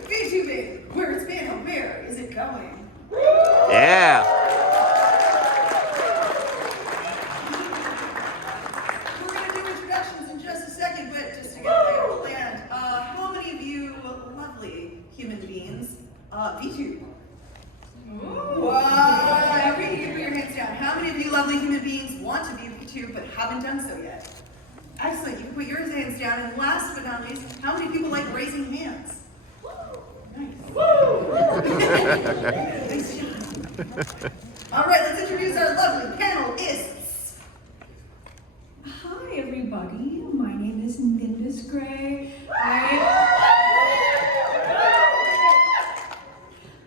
VTubing, where it's been and where is it going? Yeah. We're going to do introductions in just a second, but just to get the lay of the land, how many of you lovely human beings VTube? Wow, everybody you put your hands down. How many of you lovely human beings want to be VTube but haven't done so yet? Excellent, you can put your hands down, and last but not least, how many people like raising hands? Nice. Nice job. All right, let's introduce our lovely panelists. Hi, everybody. My name is Nimbus Grey.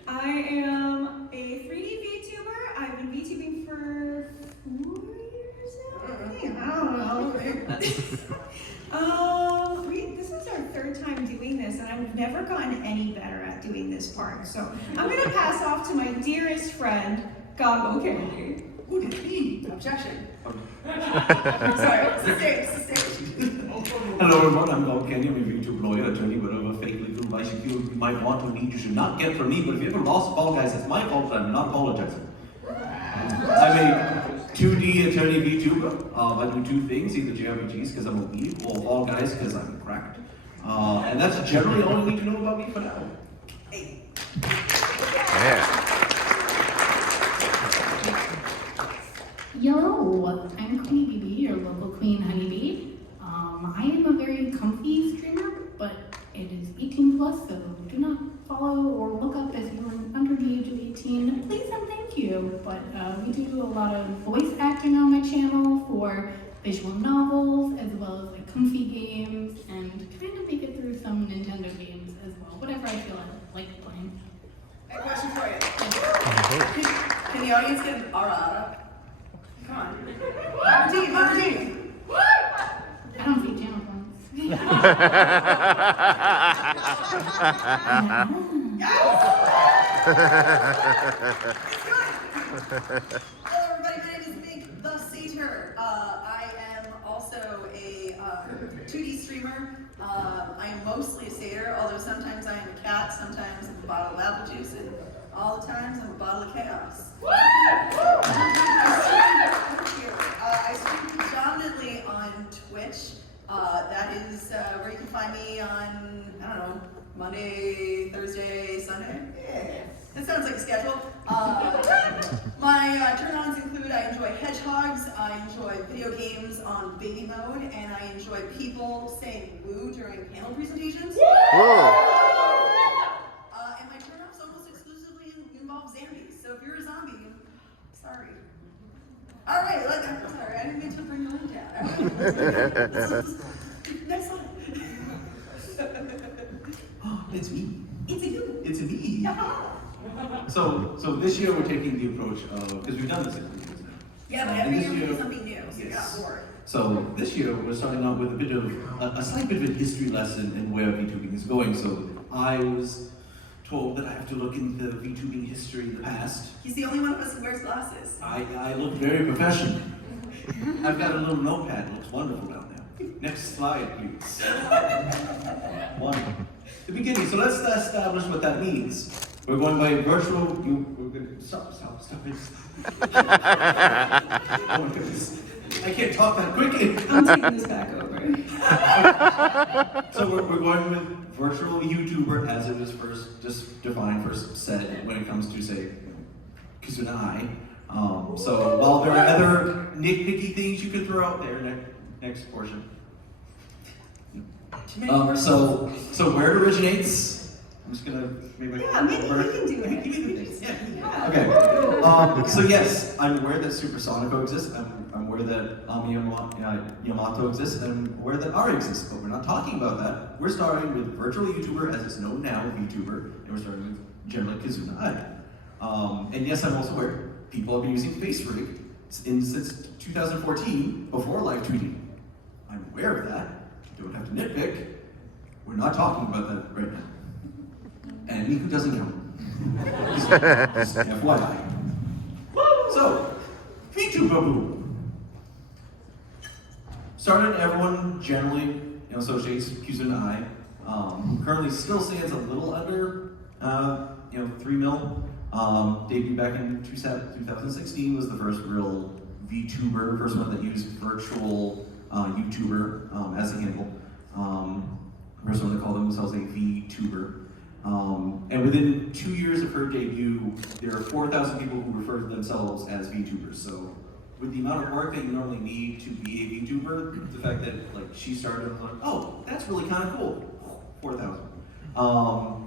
I am a 3D VTuber. I've been VTubing for 4 years now. I don't know. This is our third time doing this, and I've never gotten any better at doing this part. So I'm going to pass off to my dearest friend, GoggleCandy. Who did he? Objection. Sorry, it's the stage. Hello everyone, I'm GoggleCandy. I'm a YouTube lawyer, attorney, whatever fake legal advice you might want to need, you should not get from me. But if you ever lost Fall Guys, it's my fault, but I'm not apologizing. I'm a 2D attorney VTuber. I do two things, either JRPGs because I'm a weeb, or Fall Guys because I'm cracked. And that's generally all you need to know about me for now. Hey. Yeah. Yo, I'm QueenieBeBee, your local queen honeybee. I am a very comfy streamer, but it is 18 plus, so do not follow or look up as you're under the age of 18. Please and thank you. But we do a lot of voice acting on my channel for visual novels, as well as like comfy games, and trying to make it through some Nintendo games as well, whatever I feel like playing. I have a question for you. Can the audience get an ara? Come on. Our team. I don't see channel points. Hello everybody, my name is Mink the Satyr. I am also a 2D streamer. I am mostly a satyr, although sometimes I am a cat, sometimes I'm a bottle of apple juice, and all the times I'm a bottle of chaos. I stream predominantly on Twitch. That is where you can find me on, I don't know, Monday, Thursday, Sunday. Yeah. That sounds like a schedule. My turn-ons include I enjoy hedgehogs, I enjoy video games on baby mode, and I enjoy people saying woo during panel presentations. And my turn-offs almost exclusively involve zombies. So if you're a zombie, sorry. All right, I'm sorry, I didn't mean to bring the link down. Next slide. Oh, it's me. It's a you. It's a me. So this year we're taking the approach of, because we've done this in years now. Yeah, but every year we do something new, so you got bored. So this year we're starting out with a bit of a slight bit of a history lesson in where VTubing is going. So I was told that I have to look into VTubing history in the past. He's the only one of us who wears glasses. I look very professional. I've got a little notepad, it looks wonderful down there. Next slide, please. Wonderful. The beginning, so let's establish what that means. We're going by virtual, we're going to, stop it. Oh my goodness. I can't talk that quickly. I'm taking this back over. So we're going with virtual YouTuber as it was first just defined, first said when it comes to, say, Kizunai. So while there are other nitpicky things you can throw out there, next portion. So where it originates, I'm just gonna maybe. Yeah, maybe we can do it. Yeah. Okay. So yes, I'm aware that Supersonico exists. I'm aware that Ami Yamato exists. I'm aware that Ari exists. But we're not talking about that. We're starting with virtual YouTuber, as it's known now, VTuber, and we're starting with generally Kizuna. And yes, I'm also aware people have been using face rig since 2014, before Live 2D. I'm aware of that. Don't have to nitpick. We're not talking about that right now. And Miku doesn't count. Just FYI. So, VTuber. Started, everyone generally associates Kizuna. who currently still stands a little under, 3 mil. Debuted back in 2016, was the first real VTuber, first one that used virtual YouTuber as a handle. First one that called themselves a VTuber. And within 2 years of her debut, there are 4,000 people who refer to themselves as VTubers. So with the amount of work that you normally need to be a VTuber, the fact that like she started and was like, oh, that's really kind of cool. 4,000.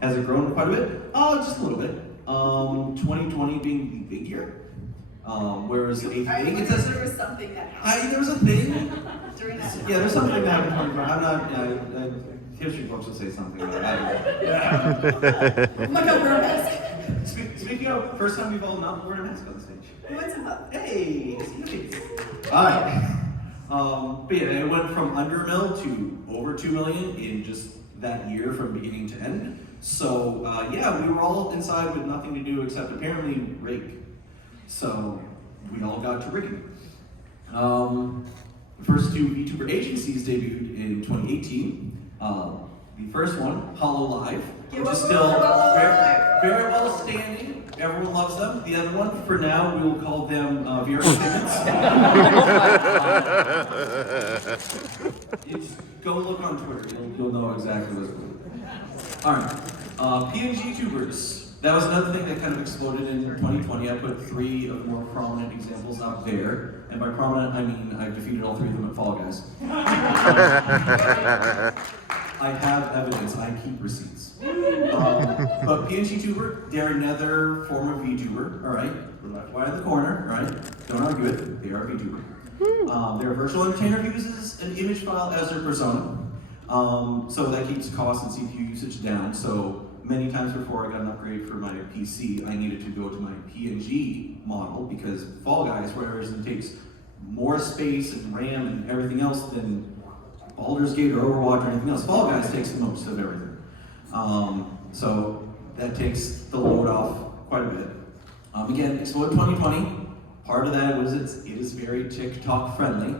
Has it grown quite a bit? Oh, just a little bit. 2020 being the big year. Whereas the 8th thing, it says there was something that happened. there was a thing. During that time. Yeah, there's something that happened in 2020. I'm not, history books will say something about that. Oh my god, we're a mess. Speaking of, first time we've all not worn a mask on the stage. What's up? Hey, alright. But yeah, it went from under a mil to over 2 million in just that year from beginning to end. So yeah, we were all inside with nothing to do except apparently rig. So we all got to rigging. The first 2 VTuber agencies debuted in 2018. The first one, Hollow Live, which is still very well standing. Everyone loves them. The other one, for now, we will call them VR Payments. Go look on Twitter. You'll know exactly what's going on. All right. PNG Tubers. That was another thing that kind of exploded in 2020. I put 3 of the more prominent examples out there. And by prominent, I mean I've defeated all 3 of them at Fall Guys. I have evidence, I keep receipts. But PNG Tuber, they're another form of VTuber, all right? Right in the corner, all right? Don't argue it, they are a VTuber. They're a virtual entertainer who uses an image file as their persona. So that keeps cost and CPU usage down. So many times before I got an upgrade for my PC, I needed to go to my PNG model because Fall Guys, for whatever reason, takes more space and RAM and everything else than Baldur's Gate or Overwatch or anything else. Fall Guys takes the most of everything. So that takes the load off quite a bit. Again, Explode 2020, part of that was it is very TikTok friendly.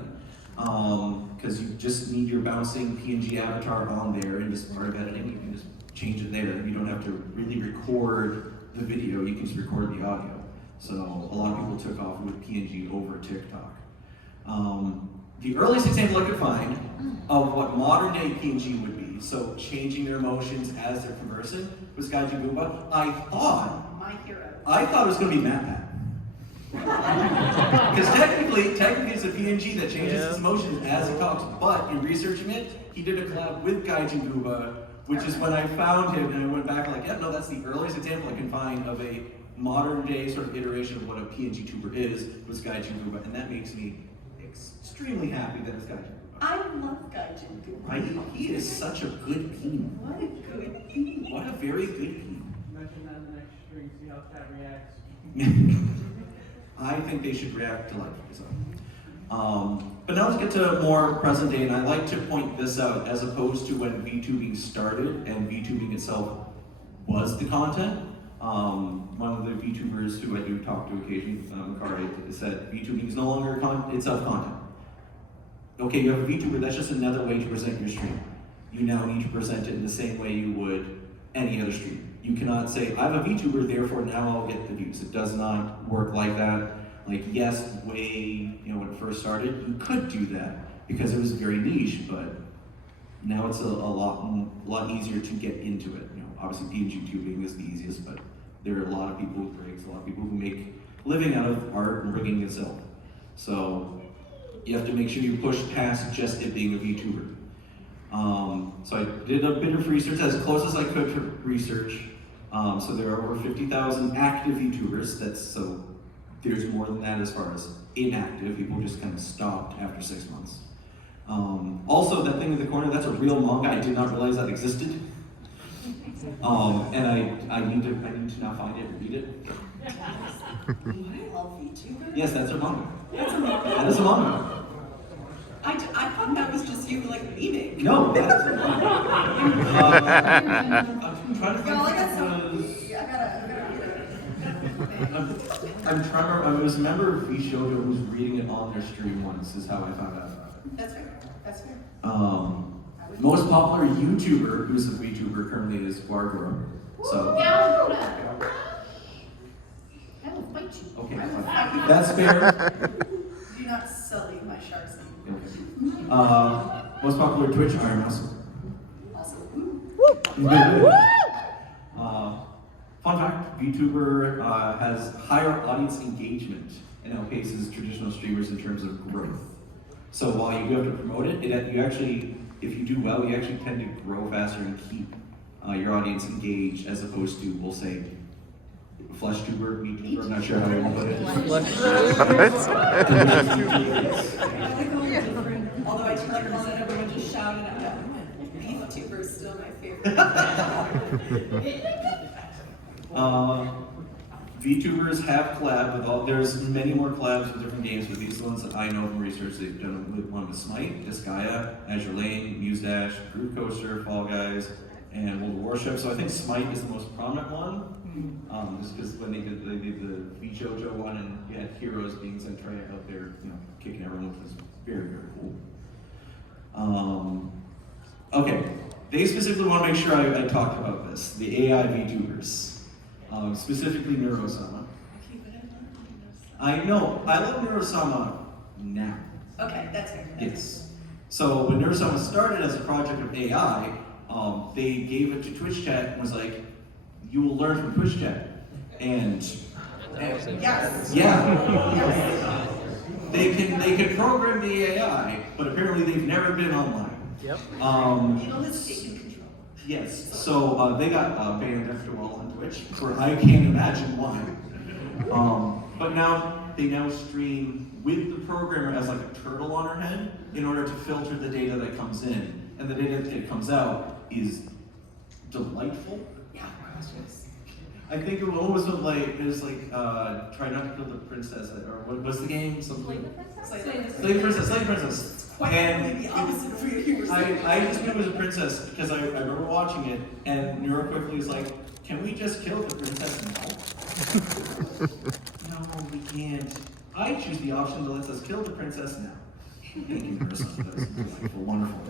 Because you just need your bouncing PNG avatar on there, and just part of editing, you can just change it there. You don't have to really record the video, you can just record the audio. So a lot of people took off with PNG over TikTok. The earliest example I could find of what modern day PNG would be, so changing their emotions as they're conversing, was Gaijin Gooba. I thought it was going to be MatPat. Because technically it's a PNG that changes its emotions as it talks, but in researching it, he did a collab with Gaijin Gooba, which is when I found him and I went back like, yeah, no, that's the earliest example I can find of a modern day sort of iteration of what a PNG tuber is, was Gaijin Gooba, and that makes me extremely happy that it's Gaijin Gooba. I love Gaijin Gooba. He is such a good peen. What a good peen. What a very good peen. Mention that in the next stream, see how Cat reacts. I think they should react to life. So. But now let's get to more present day, and I like to point this out as opposed to when VTubing started and VTubing itself was the content. One of the VTubers who I do talk to occasionally, Makari, said VTubing is no longer itself content. Okay, you have a VTuber, that's just another way to present your stream. You now need to present it in the same way you would any other stream. You cannot say, I'm a VTuber, therefore now I'll get the views. It does not work like that. Like, yes, when it first started, you could do that because it was very niche, but now it's a lot easier to get into it. Obviously PNG tubing is the easiest, but there are a lot of people with rigs, a lot of people who make a living out of art and rigging itself. So you have to make sure you push past just it being a VTuber. So I did a bit of research, as close as I could for research. So there are over 50,000 active VTubers. So there's more than that as far as inactive. People just kind of stopped after 6 months. Also, that thing in the corner, that's a real manga. I did not realize that existed. And I need to now find it and read it. I love VTubers. Yes, that's a manga. That's a manga. That is a manga. I thought that was just you like memeing. No, that's a manga. I'm trying to think. Well, I got some. I gotta read it. I was a member of VShojo who was reading it on their stream once, is how I found out about it. That's fair. That's fair. But Most popular YouTuber, who's a VTuber currently, is Guargoro. So, I will fight you. okay, fine. That's fair. Do not sully my sharks. Most popular Twitch, Iron Mouse. Fun fact, VTuber has higher audience engagement and outpaces traditional streamers in terms of growth. So while you do have to promote it, you actually, if you do well, you actually tend to grow faster and keep your audience engaged as opposed to, we'll say, FleshTuber, VTuber, I'm not sure how you want to put it. Although I like all that everyone just shouted out. VTuber is still my favorite. VTubers have collabed with there's many more collabs with different games, but these ones that I know from research, they've done one with Smite, Disgaea, Azure Lane, Muse Dash, Groove Coaster, Fall Guys, and World of Warship. So I think Smite is the most prominent one, just because when they did the VJojo one, and you had heroes being sent right out there, kicking everyone, which was very, very cool. Okay, they specifically want to make sure I talked about this, the AI VTubers. Specifically Neurosama. I know, I love Neurosama now. Okay, that's fair. Yes. So when Neurosama started as a project of AI, they gave it to Twitch Chat and was like, you will learn from Twitch Chat. And Yes. yeah, Yes. they can program the AI, but apparently they've never been online. Yep. Needle is taking control. Yes, so they got banned after a while on Twitch, for I can't imagine why. But they now stream with the programmer as like a turtle on her head in order to filter the data that comes in. And the data that comes out is delightful. Yeah. I think it was like try not to kill the princess, or what was the game? Something. Slay the princess. Quite the opposite for your viewers. I just knew it was a princess because I remember watching it, and Neuro quickly is like, can we just kill the princess now? No, we can't. I choose the option that lets us kill the princess now. Thank you, Marissa. That was delightful, wonderful.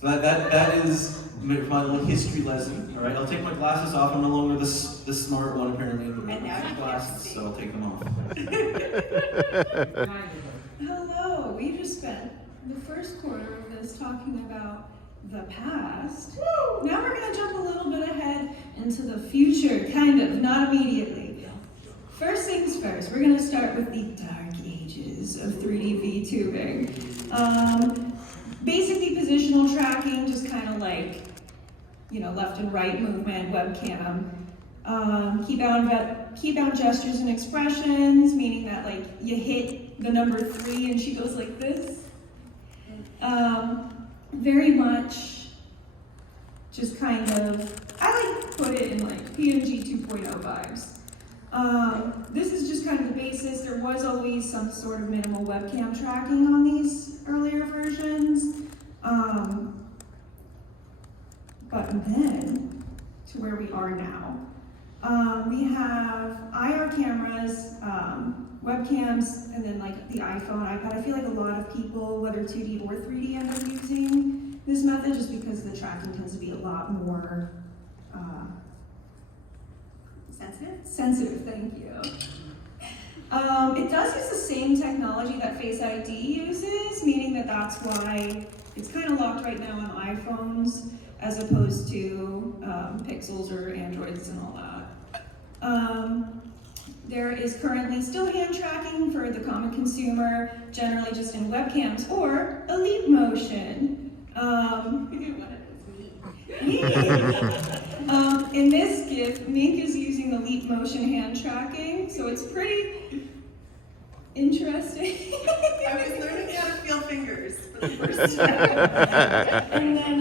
So that is my little history lesson. All right, I'll take my glasses off. I'm no longer the smart one apparently in the room. And now you glasses, can't see. so I'll take them off. Hello, we just spent the first quarter of this talking about the past. Now we're gonna jump a little bit ahead into the future, kind of, not immediately. First things first, we're gonna start with the dark ages of 3D VTubing. Basically positional tracking, just kind of like, left and right movement, webcam. Keybound gestures and expressions, meaning that like you hit the number 3 and she goes like this. Very much just kind of, I like to put it in like PNG 2.0 vibes. This is just kind of the basis. There was always some sort of minimal webcam tracking on these earlier versions. But then, to where we are now. We have IR cameras, webcams, and then like the iPhone, iPad. I feel like a lot of people, whether 2D or 3D, end up using this method just because the tracking tends to be a lot more sensitive, thank you. It does use the same technology that Face ID uses, meaning that that's why it's kind of locked right now on iPhones as opposed to Pixels or Androids and all that. There is currently still hand tracking for the common consumer, generally just in webcams or Elite Motion. In this GIF, Mink is using Elite Motion hand tracking, so it's pretty interesting. I was learning how to feel fingers for the first time. And then,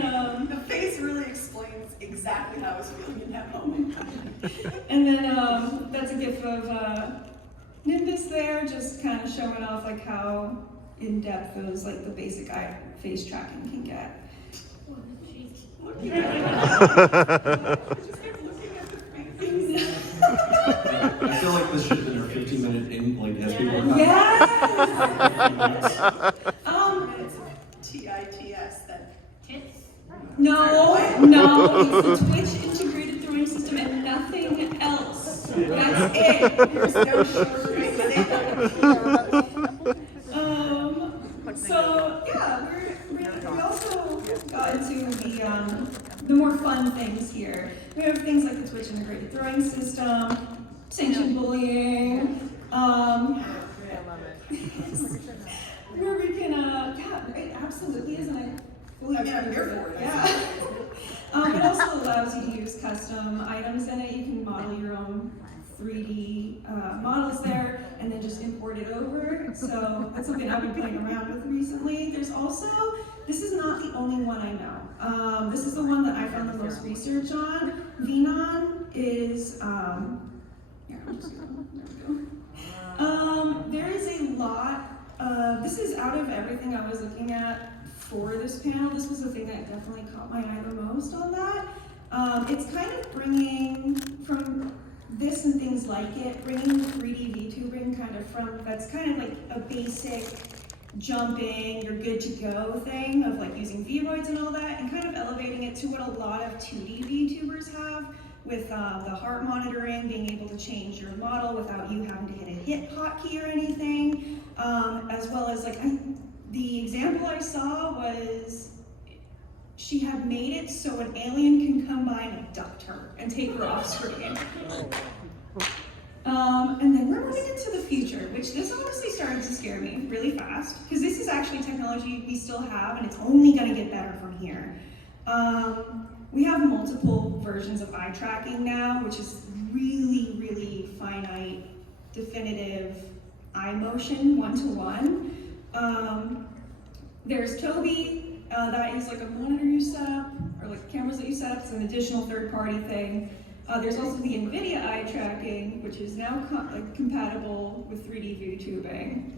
the face really explains exactly how I was feeling in that moment. and then that's a GIF of Nimbus there, just kind of showing off like how in depth those like the basic eye face tracking can get. Just kept looking at the faces. I feel like this should have been our 15-minute in, like, as people were Yes! It's TITS then. Tits. No, it's the Twitch integrated throwing system and nothing else. That's it. There's no short way to say that. So yeah, we also got into the more fun things here. We have things like the Twitch integrated throwing system, sanctioned bullying, where we can, yeah, it absolutely is, and I fully I'm agree here with for it. Yeah. It also allows you to use custom items in it. You can model your own 3D models there and then just import it over. So that's something I've been playing around with recently. There's also, this is not the only one I know. This is the one that I found the most research on. Venon is, here, I'm just gonna, there we go. There is a lot of, this is out of everything I was looking at for this panel. This was the thing that definitely caught my eye the most on that. It's kind of bringing from this and things like it, bringing 3D VTubing kind of from, that's kind of like a basic jumping, you're good to go thing of like using V-roids and all that, and kind of elevating it to what a lot of 2D VTubers have with the heart monitoring, being able to change your model without you having to hit a hit hotkey or anything, as well as like, the example I saw was she had made it so an alien can come by and abduct her and take her off screen. And then we're moving into the future, which this honestly started to scare me really fast, because this is actually technology we still have, and it's only going to get better from here. We have multiple versions of eye tracking now, which is really, really finite, definitive eye motion, one-to-one. There's Toby, that is like a monitor you set up, or like cameras that you set up. It's an additional third-party thing. There's also the NVIDIA eye tracking, which is now compatible with 3D VTubing.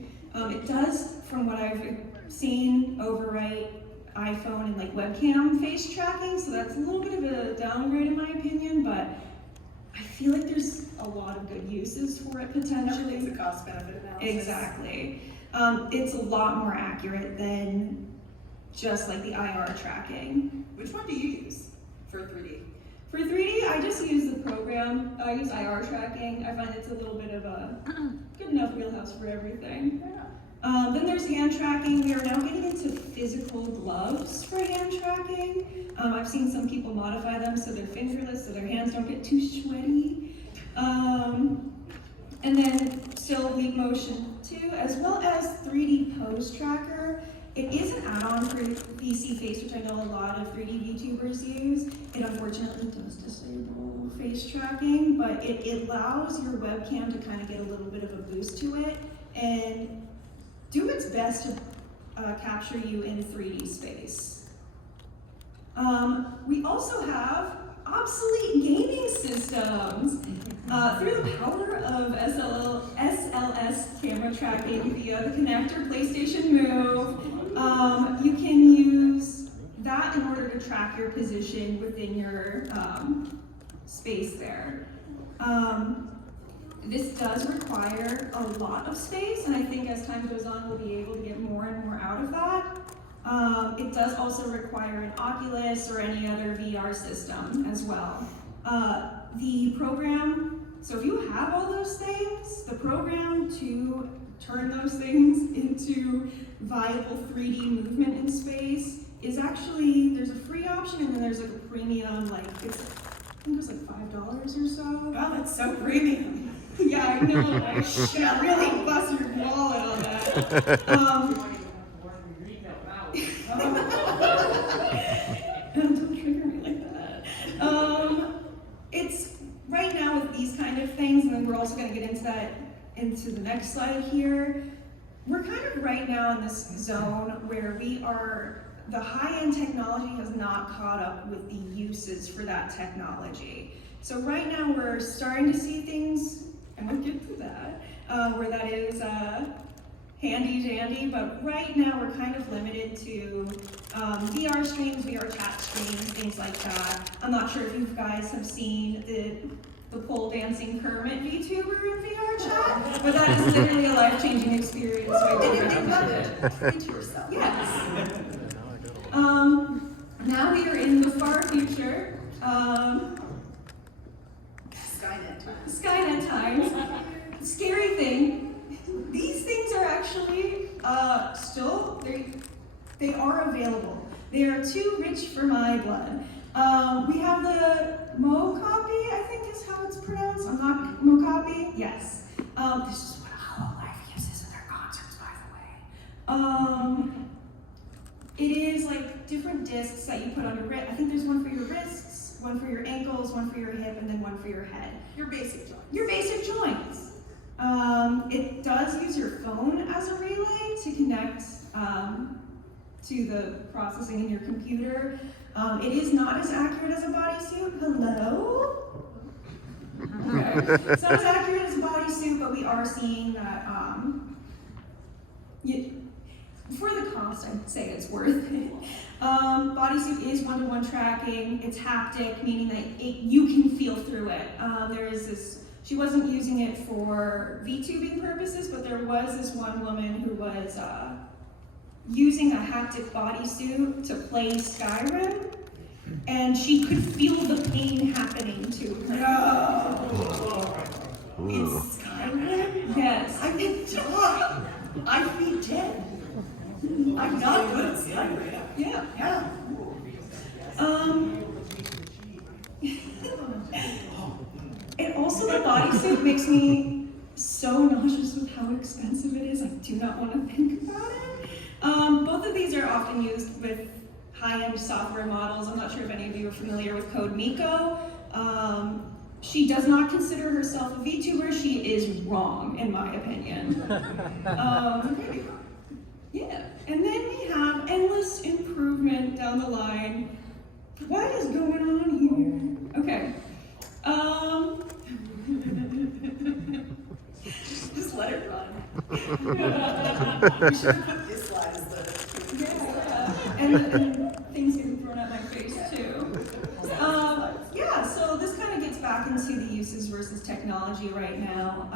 It does, from what I've seen, overwrite iPhone and like webcam face tracking, so that's a little bit of a downgrade in my opinion, but I feel like there's a lot of good uses for it potentially. It's a cost-benefit analysis. Exactly. It's a lot more accurate than just like the IR tracking. Which one do you use for 3D? For 3D, I just use the program. I use IR tracking. I find it's a little bit of a good enough wheelhouse for everything. Yeah. Then there's hand tracking. We are now getting into physical gloves for hand tracking. I've seen some people modify them so they're fingerless, so their hands don't get too sweaty. And then still leap motion too, as well as 3D pose tracker. It is an add-on for PC Face, which I know a lot of 3D VTubers use. It unfortunately does disable face tracking, but it allows your webcam to kind of get a little bit of a boost to it and do its best to capture you in 3D space. We also have obsolete gaming systems. Through the power of SLS camera tracking via the connector PlayStation Move, you can use that in order to track your position within your space there. This does require a lot of space, and I think as time goes on, we'll be able to get more and more out of that. It does also require an Oculus or any other VR system as well. The program, so if you have all those things, the program to turn those things into viable 3D movement in space is actually, there's a free option and then there's like a premium, like it's, I think it's like $5 or so. Wow, that's so premium. Yeah, I know, I should really bust your wallet on that. Don't trigger me like that. It's right now with these kind of things, and then we're also going to get into that into the next slide here. We're kind of right now in this zone where we are, the high-end technology has not caught up with the uses for that technology. So right now we're starting to see things, and we'll get to that, where that is handy dandy, but right now we're kind of limited to VR streams, VR chat streams, things like that. I'm not sure if you guys have seen the the pole dancing Kermit VTuber in VR chat, but that is literally a life-changing experience. So I did it. Treat yourself. Yes. Now we are in the far future. Skynet times. Skynet times. Scary thing, these things are actually still, they are available. They are too rich for my blood. We have the Mocapi, I think is how it's pronounced. I'm not Mocapi. Yes. This is what HoloLive uses in their concerts, by the way. It is like different discs that you put on your wrist. I think there's one for your wrists, one for your ankles, one for your hip, and then one for your head. Your basic joints. Your basic joints. It does use your phone as a relay to connect to the processing in your computer. It is not as accurate as a bodysuit. Hello? Okay. It's not as accurate as a bodysuit, but we are seeing that for the cost, I'd say it's worth it. Bodysuit is one-to-one tracking. It's haptic, meaning that you can feel through it. There is this. She wasn't using it for VTubing purposes, but there was this one woman who was using a haptic bodysuit to play Skyrim, and she could feel the pain happening to her. No! Ooh. It's Skyrim? Yes. I've been died. I'd be dead. I'm not good at Skyrim. Yeah. Yeah. And also the bodysuit makes me so nauseous with how expensive it is. I do not want to think about it. Both of these are often used with high-end software models. I'm not sure if any of you are familiar with Code Miko. She does not consider herself a VTuber. She is wrong, in my opinion. Yeah, and then we have endless improvement down the line. What is going on here? Okay. Just let it run. We should have put this slide as the... Yeah, and things getting thrown at my face too. Yeah, so this kind of gets back into the uses versus technology right now.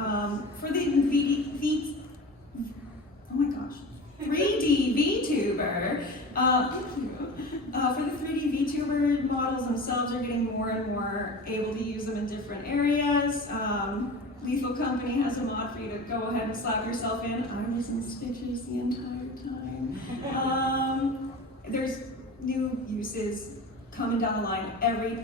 For the 3D VTuber, for the 3D VTuber models themselves are getting more and more able to use them in different areas. Lethal Company has a mod for you to go ahead and slap yourself in. I was in stitches the entire time. There's new uses coming down the line. Every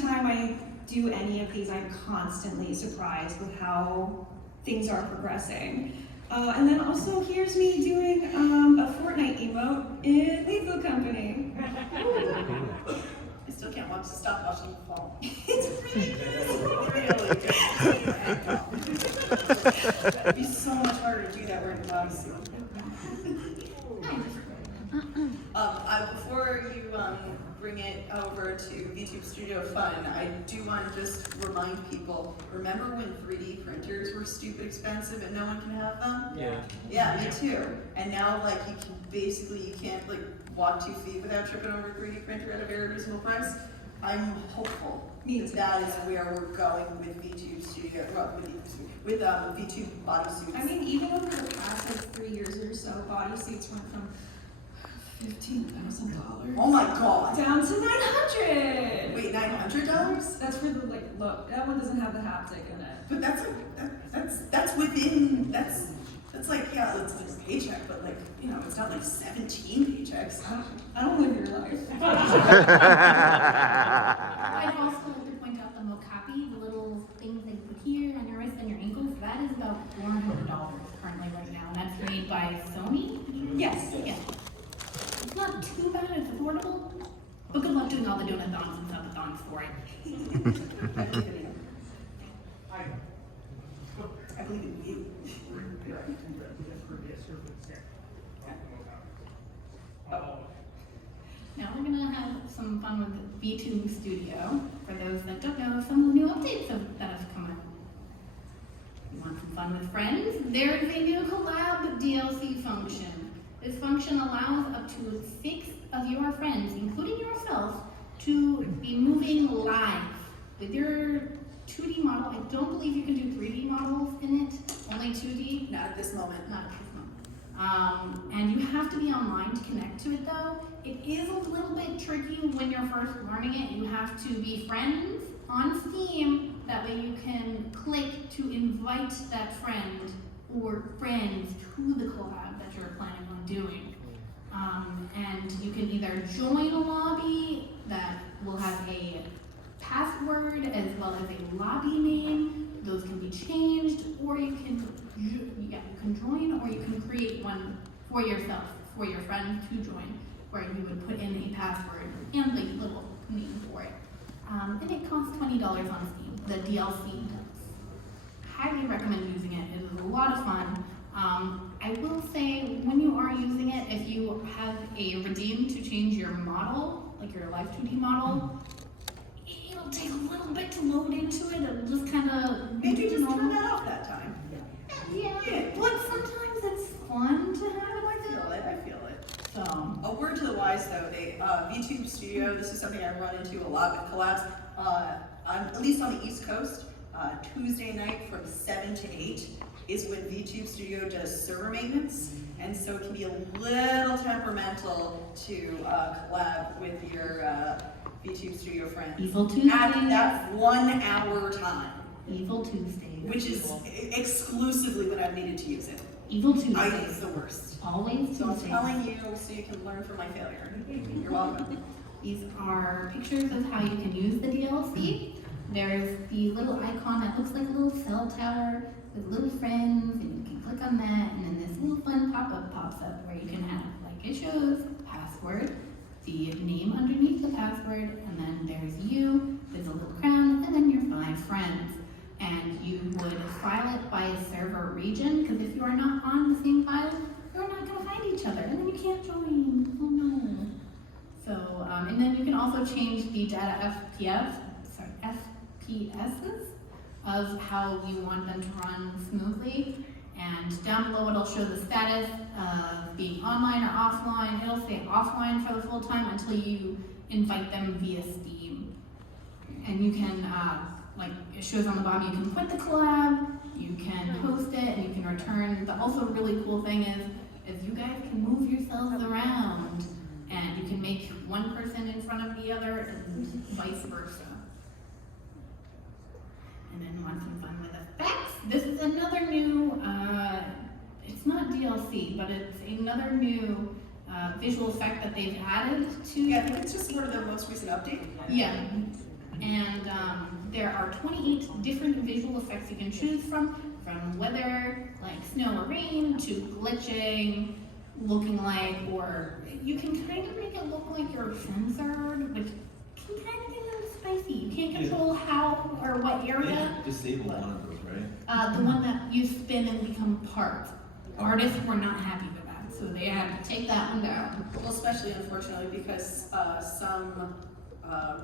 time I do any of these, I'm constantly surprised with how things are progressing. And then also here's me doing a Fortnite emote in Lethal Company. I still can't stop watching the fall. It's really Really good. It'd be so much harder to do that wearing a bodysuit. Before you bring it over to VTube Studio Fun, I do want to just remind people, remember when 3D printers were stupid expensive and no one can have them? Yeah. Yeah, me too. And now like you can't like walk 2 feet without tripping over a 3D printer at a very reasonable price. I'm hopeful that is where we're going with VTube Studio, with VTube bodysuits. I mean, even over the past like 3 years or so, bodysuits went from $15,000. Oh my god! Down to $900. Wait, $900? That's for the look. That one doesn't have the haptic in it. But that's within that's like yeah, it's like a paycheck, but like it's not like 17 paychecks. I don't live your life. I'd also like to point out the Mocapi, the little things that you put here on your wrist and your ankles. That is about $400 currently right now, and that's made by Sony. Yes. Yeah. It's not too bad. It's affordable. But good luck doing all the donathons and subathons for it. I believe in you. Now we're gonna have some fun with VTube Studio. For those that don't know, some of the new updates that have come out. You want some fun with friends? There is a new collab DLC function. This function allows up to 6 of your friends, including yourself, to be moving live with your 2D model. I don't believe you can do 3D models in it, only 2D. Not at this moment. Not at this moment. And you have to be online to connect to it though. It is a little bit tricky when you're first learning it. You have to be friends on Steam. That way you can click to invite that friend or friends to the collab that you're planning on doing. And you can either join a lobby that will have a password as well as a lobby name. Those can be changed, or you can join, or you can create one for yourself, for your friend to join, where you would put in a password and the little name for it. And it costs $20 on Steam, the DLC does. Highly recommend using it. It is a lot of fun. I will say, when you are using it, if you have a redeem to change your model, like your live 2D model, it'll take a little bit to load into it. It'll just kind of Maybe just turn that off that time. Yeah, Yeah. but sometimes it's fun to have it like that. I feel it. So, A word to the wise though, VTube Studio, this is something I run into a lot with collabs. At least on the East Coast, Tuesday night from 7 to 8 is when VTube Studio does server maintenance. And so it can be a little temperamental to collab with your VTube Studio friends. Evil Tuesdays. At that 1 hour time, Evil Tuesdays. which is exclusively when I've needed to use it. Evil It's Tuesdays. the worst. Always So I'm Tuesdays. telling you so you can learn from my failure. You're welcome. These are pictures of how you can use the DLC. There's the little icon that looks like a little cell tower with little friends, and you can click on that, and then this little fun pop-up pops up where you can have, like it shows, password, the name underneath the password, and then there's you, there's a little crown, and then your 5 friends. And you would file it by a server region, because if you are not on the same file, you're not going to find each other, and then you can't join. Oh no. So, and then you can also change the data FPSs of how you want them to run smoothly. And down below it'll show the status of being online or offline. It'll say offline for the full time until you invite them via Steam. And you can, like it shows on the bottom, you can quit the collab, you can host it, and you can return. The also really cool thing is you guys can move yourselves around, and you can make one person in front of the other, and vice versa. And then want some fun with effects. This is another new, it's not DLC, but it's another new visual effect that they've added to. Yeah, I think it's just sort of their most recent update. Yeah. And there are 28 different visual effects you can choose from weather, like snow or rain, to glitching, looking like, or you can kind of make it look like you're censored, which can kind of get a little spicy. You can't control how or what They area. disabled one of those, right? The one that you spin and become part. Artists were not happy with that, so they had to take that one down. Well, especially unfortunately because some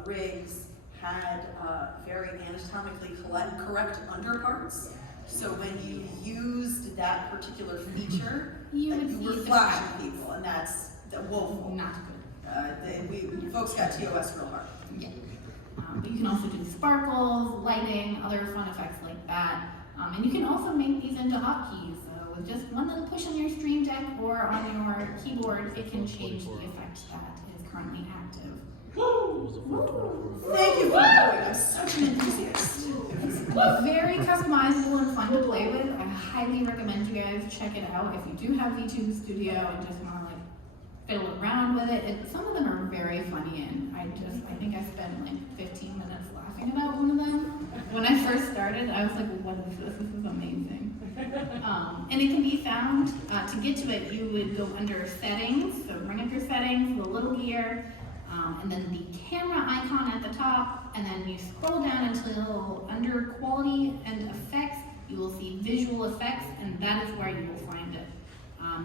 rigs had very anatomically correct underparts. So when you used that particular feature, You like, would you see were the flashing cracks. people, and that's woeful. Not good. Folks got TOS real hard. Yeah. But you can also do sparkles, lighting, other fun effects like that. And you can also make these into hotkeys. So with just one little push on your Stream Deck or on your keyboard, it can change the effect that is currently active. Thank you for knowing. I'm such an enthusiast. It's very customizable and fun to play with. I highly recommend you guys check it out if you do have VTube Studio and just want to like fiddle around with it. Some of them are very funny, and I think I spent like 15 minutes laughing about one of them. When I first started, I was like, what is this? This is amazing. And it can be found, to get to it, you would go under settings, so bring up your settings, the little gear, and then the camera icon at the top, and then you scroll down until under quality and effects, you will see visual effects, and that is where you will find it.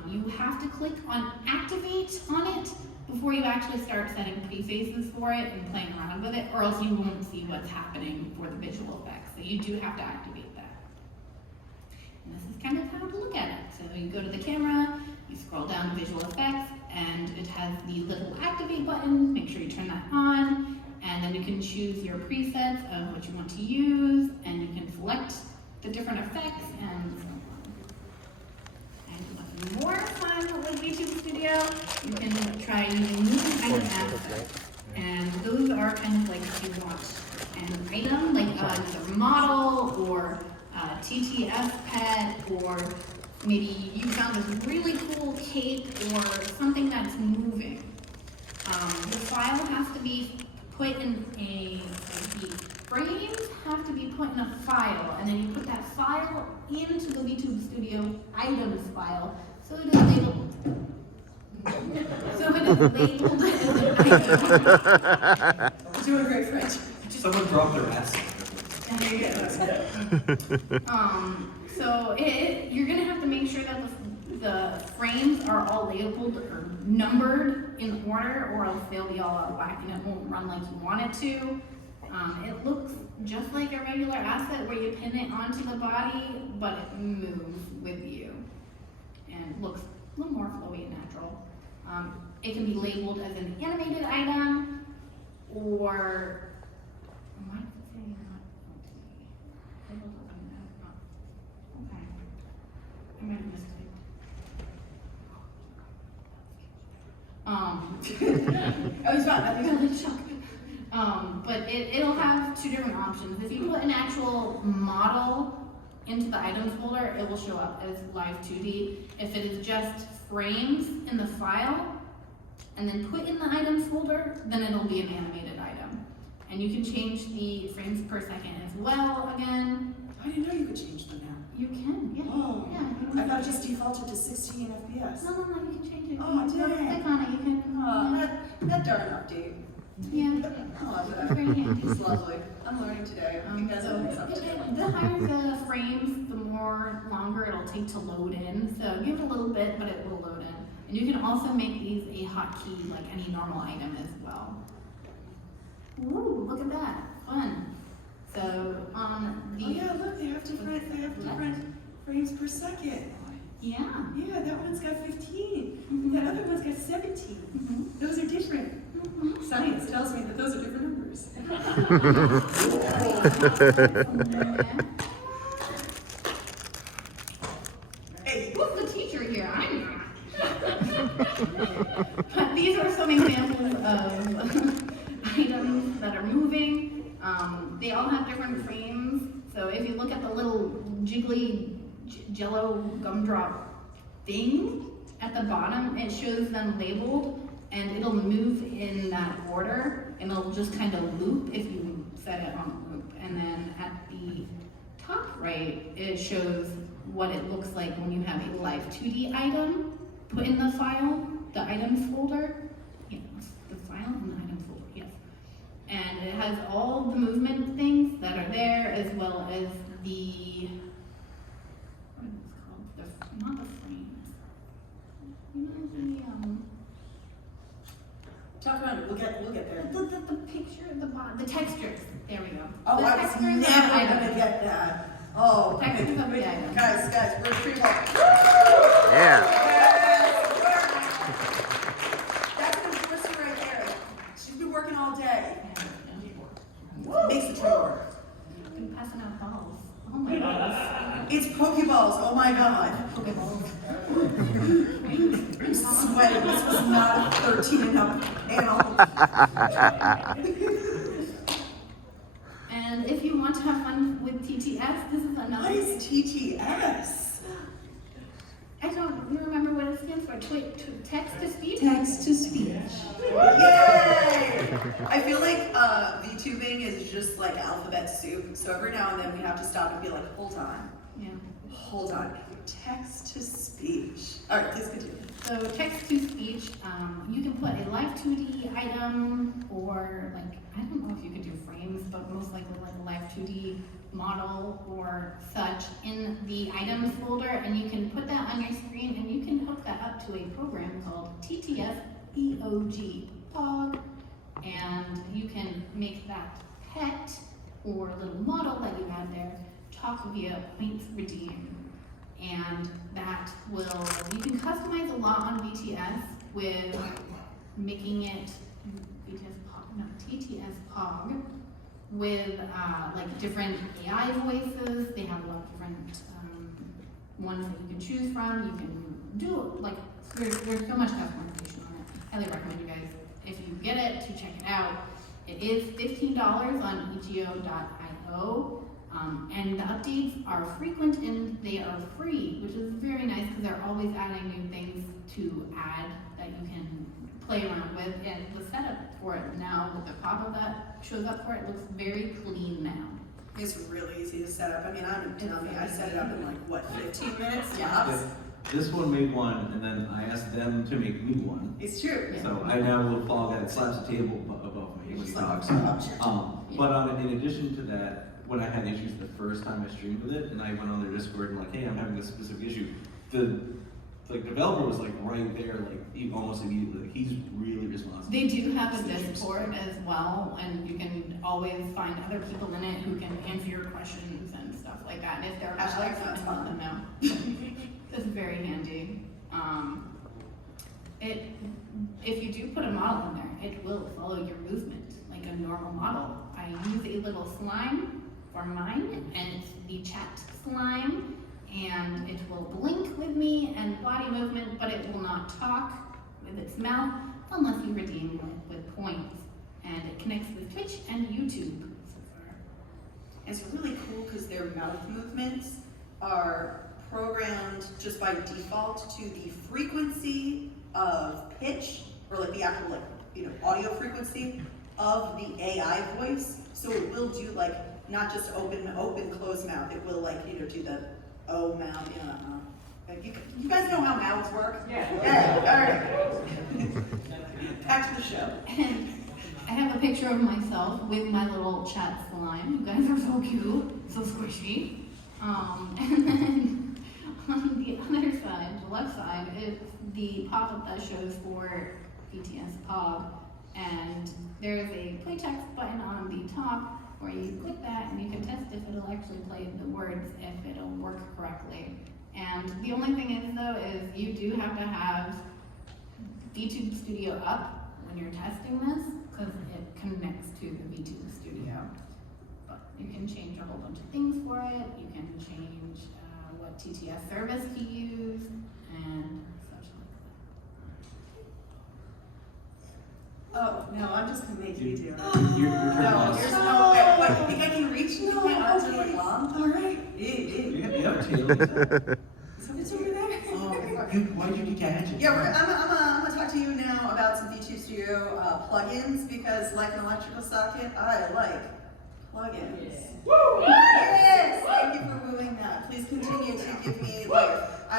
You have to click on activate on it before you actually start setting prefaces for it and playing around with it, or else you won't see what's happening for the visual effects. So you do have to activate that. And this is kind of how to look at it. So you go to the camera, you scroll down to visual effects, and it has the little activate button. Make sure you turn that on, and And then you can choose your presets of what you want to use, and you can select the different effects and so on. And what's more fun with VTube Studio, you can try using moving item assets. And those are kind of like if you want an item, like either model or TTF pet, or maybe you found this really cool cape or something that's moving. The file has to be put in the frames have to be put in a file, and then you put that file into the VTube Studio items file, so it is labeled. So it is labeled as an item. You're doing great, French. Someone dropped their ass. There you go. So you're gonna have to make sure that the frames are all labeled or numbered in order, or else they'll be all out of whack and it won't run like you want it to. It looks just like a regular asset where you pin it onto the body, but it moves with you and looks a little more flowy and natural. It can be labeled as an animated item, or why does it say not? Okay, I might have missed it. Oh, it's fine. I think it's shock. But it'll have two different options. If you put an actual model into the items folder, it will show up as live 2D. If it is just frames in the file, and then put in the items folder, then it'll be an animated item. And you can change the frames per second as well again. I didn't know you could change them now. You can, yeah. Oh, Yeah. I thought it just defaulted to 16 FPS. No, you can change it. Oh, You can dang. click on it, you can. That darn update. Yeah. I love It's that. very handy. It's lovely. I'm learning today. You guys So will make something. the higher the frames, the more longer it'll take to load in. So give it a little bit, but it will load in. And you can also make these a hotkey like any normal item as well. Ooh, look at that, fun. So on the Oh yeah, look, they have different frames per second. yeah. Yeah, that one's got 15. Mhm. That other one's got 17. Mhm. Those are different. Mhm. Science tells me that those are different numbers. Hey, Who's the teacher here? I'm not. But these are some examples of items that are moving. They all have different frames. So if you look at the little jiggly jello gumdrop thing at the bottom, it shows them labeled, and it'll move in that order, and it'll just kind of loop if you set it on loop. And then at the top right, it shows what it looks like when you have a live 2D item put in the file, the items folder. Yes, the file and the items folder, yes. And it has all the movement things that are there, as well as the, what is this called? Not the frames. You know, talk around it. We'll get there. the picture at the bottom, the textures. There we go. Oh, The I was textures of the never item. gonna get that. Oh, Textures okay. of the item. Guys, we're pretty well. Yeah. That's an enforcer right there. She's been working all day. Yeah. Makes the tree work. Been passing out balls. Oh my goodness. It's Pokeballs. Oh my god. Pokeballs. I'm sweating. This was not a 13 and up panel. And if you want to have fun with TTS, this is another. What is TTS? I don't remember what it stands for. Text to speech? Text to speech. Yay! I feel like VTubing is just like alphabet soup. So every now and then we have to stop and be like, hold on. Yeah. Hold on. Text to speech. All right, please continue. So text to speech, you can put a live 2D item, or like, I don't know if you could do frames, but most likely like a live 2D model or such in the items folder, and you can put that on your screen, and you can hook that up to a program called TTS POG, and you can make that pet or little model that you had there talk via points redeem. And that will, you can customize a lot on VTS with making it, VTS POG, no, TTS Pog with like different AI voices. They have a lot of different ones that you can choose from. You can do like there's so much customization on it. Highly recommend you guys, if you get it, to check it out. It is $15 on etio.io, and the updates are frequent and they are free, which is very nice because they're always adding new things to add that you can play around with. And the setup for it now, with the pop-up that shows up for it, looks very clean now. It's really easy to set up. I mean, I'm a dummy. I set it up in like, what, 15 minutes? Yeah. Tops? This one made one, and then I asked them to make me one. It's true. So I now will fall that slaps the table above me when he talks. But in addition to that, when I had issues the first time I streamed with it, and I went on their Discord and like, hey, I'm having this specific issue, the developer was like right there, like almost immediately. Like, he's really responsive. They do have a Discord as well, and you can always find other people in it who can answer your questions and stuff like that. And if they're Actually, bugs, that's you can let them know. It's very handy. If you do put a model in there, it will follow your movement like a normal model. I use a little slime for mine, and it's the chat slime, and it will blink with me and body movement, but it will not talk with its mouth unless you redeem it with points. And it connects with Twitch and YouTube. And it's really cool because their mouth movements are programmed just by default to the frequency of pitch, or like the actual audio frequency of the AI voice. So it will do like not just open, close mouth. It will like do the O mouth. You guys know how mouths work? Yeah. All right. Back to the show. And I have a picture of myself with my little chat slime. You guys are so cute, so squishy. And then on the other side, the left side, is the pop-up that shows for BTS Pog. And there's a play text button on the top where you click that and you can test if it'll actually play the words, if it'll work correctly. And the only thing is though, is you do have to have VTube Studio up when you're testing this, because it connects to the VTube Studio. But you can change a whole bunch of things for it. You can change what TTS service to use and such like that. Oh no, I'm just gonna make you do it. Your No, boss. there's no way. What? You think I can reach? No, My arms are okay. like long. All right. You have tails. It's over there. Why did you catch it? Yeah, I'm gonna talk to you now about some VTube Studio plugins, because like an electrical socket, I like plugins. Woo! Yes! Thank you for wooing that. Please continue to give me life. I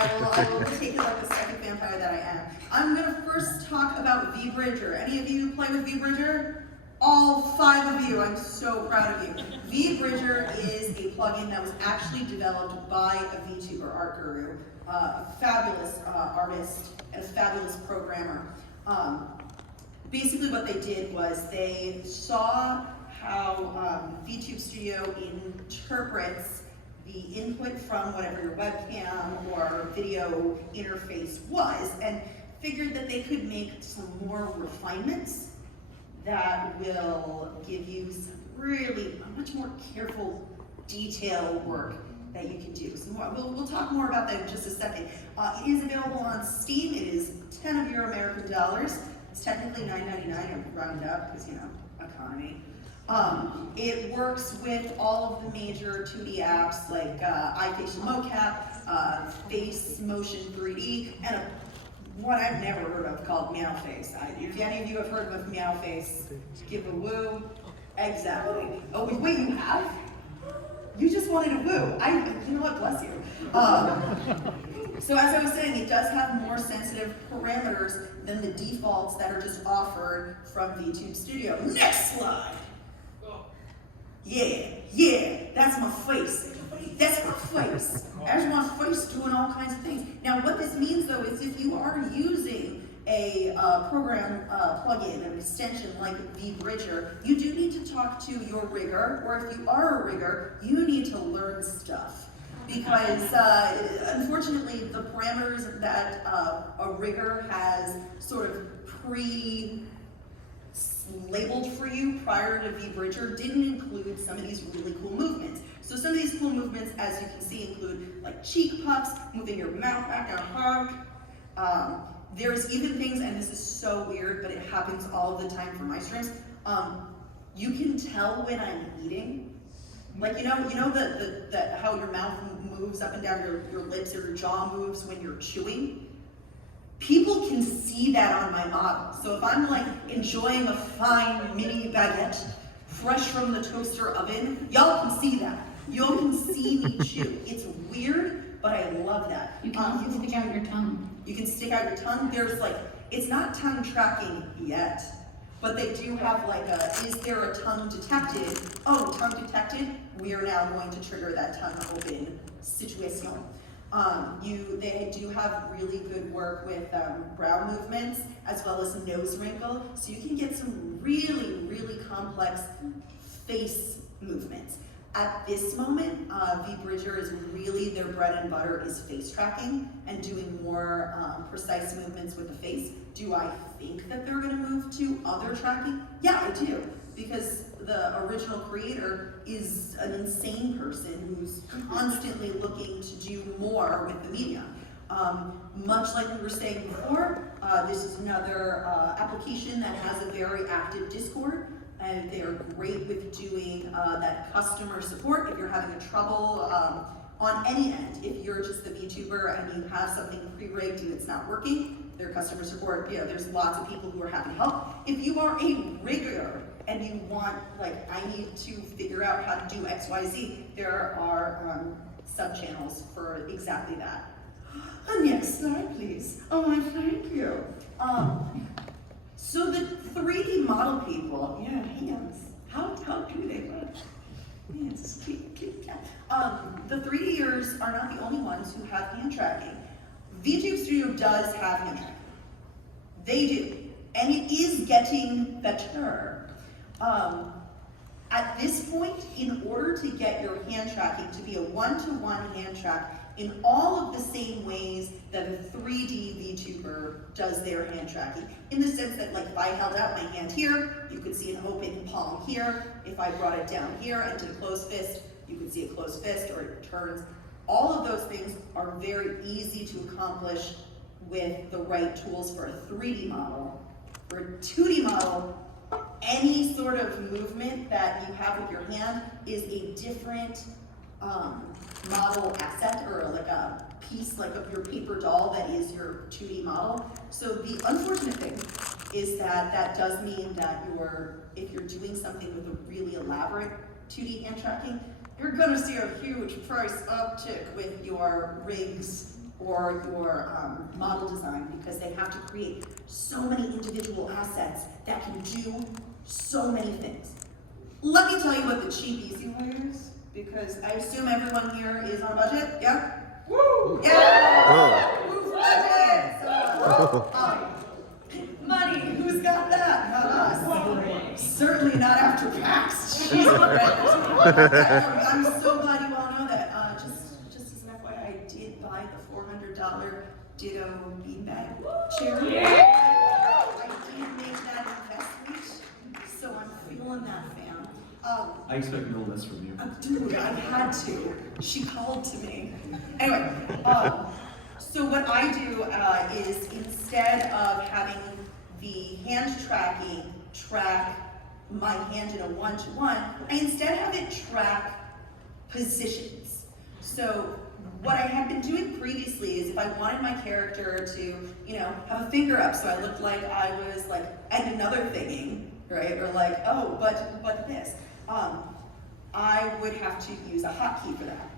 will take it like the second vampire that I am. I'm gonna first talk about VBridger. Any of you play with VBridger? All 5 of you, I'm so proud of you. VBridger is a plugin that was actually developed by a VTuber art guru, a fabulous artist and a fabulous programmer. Basically what they did was they saw how VTube Studio interprets the input from whatever your webcam or video interface was, and figured that they could make some more refinements that will give you some really much more careful detail work that you can do. So we'll talk more about that in just a second. It is available on Steam. It is 10 of your American dollars. It's technically $9.99. I'm rounded up because, economy. It works with all of the major 2D apps like iFacial Mocap, Face Motion 3D, and one I've never heard of called Meowface. If any of you have heard of Meowface, give a woo. Exactly. Oh, wait, you have? You just wanted a woo. You know what, bless you. So as I was saying, it does have more sensitive parameters than the defaults that are just offered from VTube Studio. Next slide. Yeah, that's my face. That's my face. There's my face doing all kinds of things. Now what this means though is if you are using a program plugin, an extension like VBridger, you do need to talk to your rigger, or if you are a rigger, you need to learn stuff. Because unfortunately the parameters that a rigger has sort of labeled for you prior to VBridger didn't include some of these really cool movements. So some of these cool movements, as you can see, include like cheek puffs, moving your mouth back and hug. There's even things, and this is so weird, but it happens all the time for my streams. You can tell when I'm eating. Like, you know how your mouth moves up and down, your lips or your jaw moves when you're chewing? People can see that on my model. So if I'm like enjoying a fine mini baguette, fresh from the toaster oven, y'all can see that. Y'all can see me chew. It's weird, but I love that. You can also stick out your tongue. You can stick out your tongue. There's like, it's not tongue tracking yet, but they do have like a, is there a tongue detected? Oh, tongue detected. We are now going to trigger that tongue open situation. They do have really good work with brow movements as well as nose wrinkle, so you can get some really, really complex face movements. At this moment, VBridger is really, their bread and butter is face tracking and doing more precise movements with the face. Do I think that they're gonna move to other tracking? Yeah, I do, because the original creator is an insane person who's constantly looking to do more with the media. Much like we were saying before, this is another application that has a very active Discord, and they're great with doing that customer support if you're having a trouble on any end. If you're just the VTuber and you have something pre-rigged and it's not working, their customer support, there's lots of people who are happy to help. If you are a rigger and you want, like, I need to figure out how to do XYZ, there are sub-channels for exactly that. Next slide, please. Oh, thank you. So the 3D model people, hands. How do they work? Yes, keep cat. The 3Ders are not the only ones who have hand tracking. VTube Studio does have hand tracking. They do, and it is getting better. At this point, in order to get your hand tracking to be a one-to-one hand track in all of the same ways that a 3D VTuber does their hand tracking, in the sense that, like, if I held out my hand here, you could see an open palm here. If I brought it down here and did a closed fist, you could see a closed fist, or it turns. All of those things are very easy to accomplish with the right tools for a 3D model. For a 2D model, any sort of movement that you have with your hand is a different model asset, or like a piece, like of your paper doll that is your 2D model. So the unfortunate thing is that that does mean that if you're doing something with a really elaborate 2D hand tracking, you're gonna see a huge price uptick with your rigs or your model design, because they have to create so many individual assets that can do so many things. Let me tell you what the cheap easy way is, because I assume everyone here is on a budget, yeah? Woo! Yeah! Woo, budget! Money, who's got that? Not us. Certainly not after PAX. She's I'm so glad you all know that. Just as an FYI, I did buy the $400 Ditto beanbag chair. I did make that investment, so I'm feeling that, fam. I expect no less from you. Dude, I had to. She called to me. Anyway, so what I do is, instead of having the hand tracking track my hand in a one-to-one, I instead have it track positions. So what I had been doing previously is, if I wanted my character to, have a finger up so I looked like I was like at another thinging, right? Or like, oh, but this. I would have to use a hotkey for that.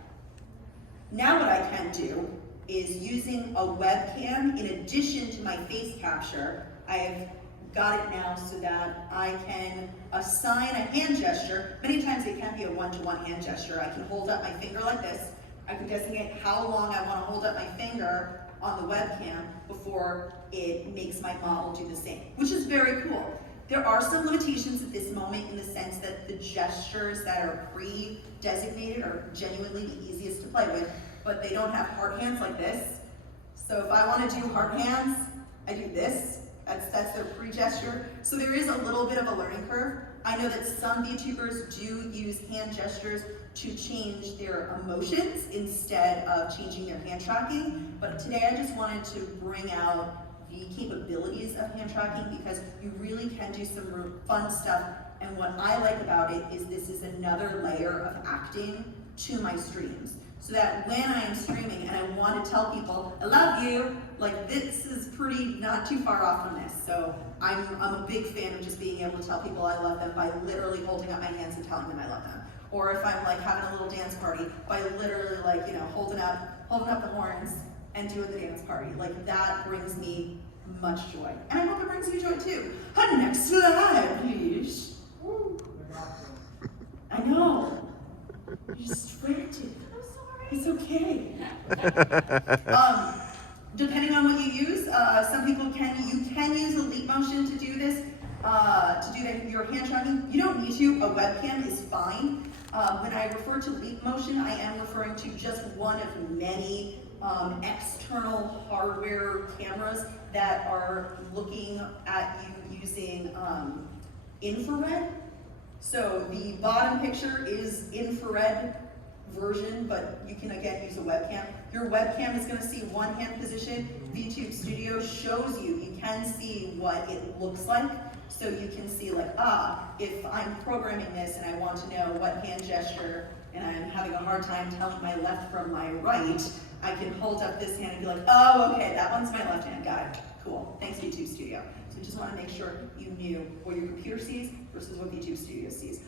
Now what I can do is, using a webcam in addition to my face capture, I've got it now so that I can assign a hand gesture. Many times it can be a one-to-one hand gesture. I can hold up my finger like this. I can designate how long I want to hold up my finger on the webcam before it makes my model do the same, which is very cool. There are some limitations at this moment, in the sense that the gestures that are pre-designated are genuinely the easiest to play with, but they don't have heart hands like this. So if I want to do heart hands, I do this. That's their pre-gesture. So there is a little bit of a learning curve. I know that some VTubers do use hand gestures to change their emotions instead of changing their hand tracking. But today I just wanted to bring out the capabilities of hand tracking because you really can do some fun stuff. And what I like about it is this is another layer of acting to my streams. So that when I am streaming and I want to tell people, I love you, like this is pretty not too far off from this. So I'm a big fan of just being able to tell people I love them by literally holding up my hands and telling them I love them. Or if I'm like having a little dance party, by literally like, you know, holding up the horns and doing the dance party. Like that brings me much joy. And I hope it brings you joy too. Next slide, please. Woo. I know. You're distracted. I'm sorry. It's okay. Depending on what you use, some people you can use a leap motion to do this, to do your hand tracking. You don't need to. A webcam is fine. When I refer to leap motion, I am referring to just one of many external hardware cameras that are looking at you using infrared. So the bottom picture is infrared version, but you can again use a webcam. Your webcam is going to see one hand position. VTube Studio shows you can see what it looks like. So you can see like, if I'm programming this and I want to know what hand gesture and I'm having a hard time telling my left from my right, I can hold up this hand and be like, oh, okay, that one's my left hand, got it. Cool, thanks VTube Studio. So just want to make sure you knew what your computer sees versus what VTube Studio sees.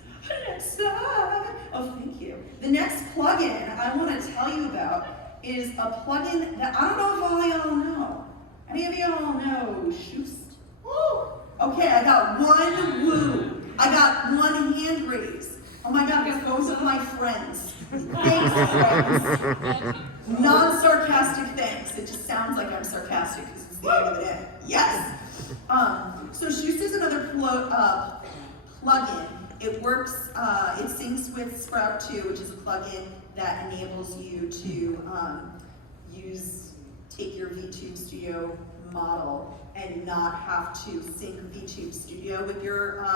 Next slide. Oh, thank you. The next plugin I want to tell you about is a plugin that I don't know if all y'all know. Any of y'all know Shoost? Woo! Okay, I got one woo. I got one hand raise. Oh my God, because those are my friends. Thanks, friends. Non-sarcastic thanks. It just sounds like I'm sarcastic because it's the end of the day. Yes. So Shoost is another plugin. It works, it syncs with Sprout 2, which is a plugin that enables you to take your VTube Studio model and not have to sync VTube Studio with your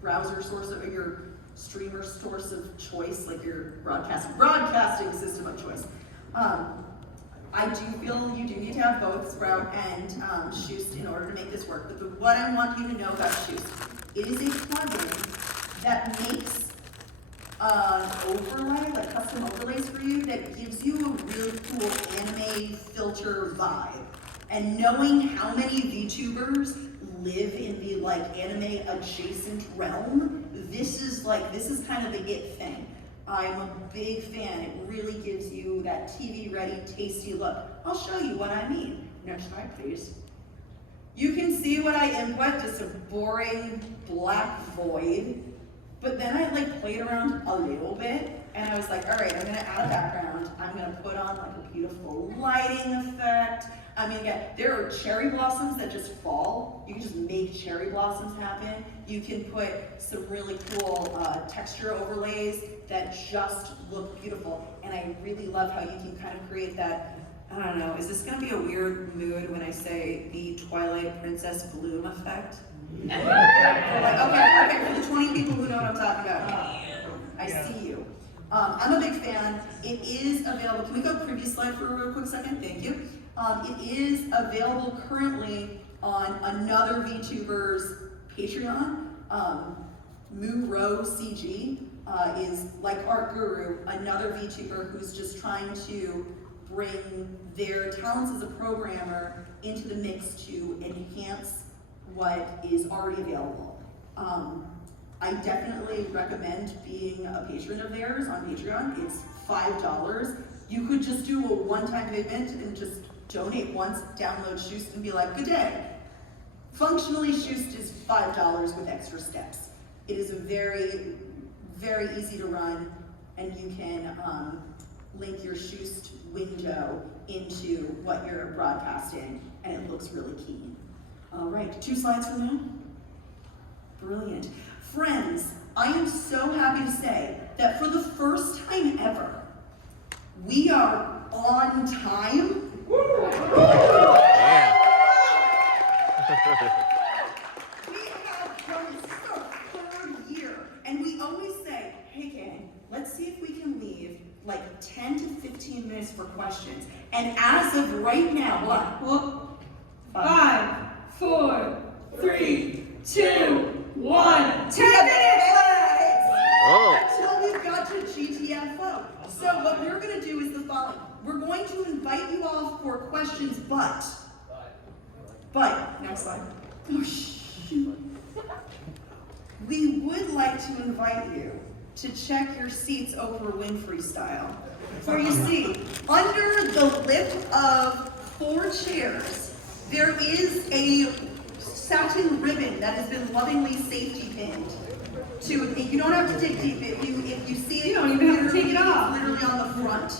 browser source or your streamer source of choice, like your broadcasting system of choice. I do feel you do need to have both Sprout and Shoost in order to make this work. But what I want you to know about Shoost, it is a plugin that makes an overlay, like custom overlays for you, that gives you a really cool anime filter vibe. And knowing how many VTubers live in the like anime adjacent realm, this is kind of the it thing. I'm a big fan. It really gives you that TV ready, tasty look. I'll show you what I mean. Next slide, please. You can see what I input, just a boring black void. But then I like played around a little bit and I was like, all right, I'm gonna add a background. I'm gonna put on like a beautiful lighting effect. I'm gonna there are cherry blossoms that just fall. You can just make cherry blossoms happen. You can put some really cool texture overlays that just look beautiful. And I really love how you can kind of create that, I don't know, is this gonna be a weird mood when I say the Twilight Princess Bloom effect? Like, okay, for the 20 people who know what I'm talking about. I see you. I'm a big fan. It is available. Can we go previous slide for a real quick second? Thank you. It is available currently on another VTuber's Patreon. Muro CG is like Art Guru, another VTuber who's just trying to bring their talents as a programmer into the mix to enhance what is already available. I definitely recommend being a patron of theirs on Patreon. It's $5. You could just do a one-time payment and just donate once, download Shoost, and be like, good day. Functionally, Shoost is $5 with extra steps. It is a very, very easy to run, and you can link your Shoost window into what you're broadcasting, and it looks really keen. All right, 2 slides from now. Brilliant. Friends, I am so happy to say that for the first time ever, we are on time. Yeah. We have grown so third year, and we always say, hey gang, let's see if we can leave like 10 to 15 minutes for questions. And as of right now, what? 5, 4, 3, 2, 1. 10 minutes! Oh. Until we've got to GTFO. So what we're gonna do is the following. We're going to invite you all for questions, but, next slide. Oh, shoot. We would like to invite you to check your seats Oprah Winfrey style. For you see, under the lip of 4 chairs, there is a satin ribbon that has been lovingly safety pinned. You don't have to dig deep. If you see it, You don't even have to take it off. It's literally on the front.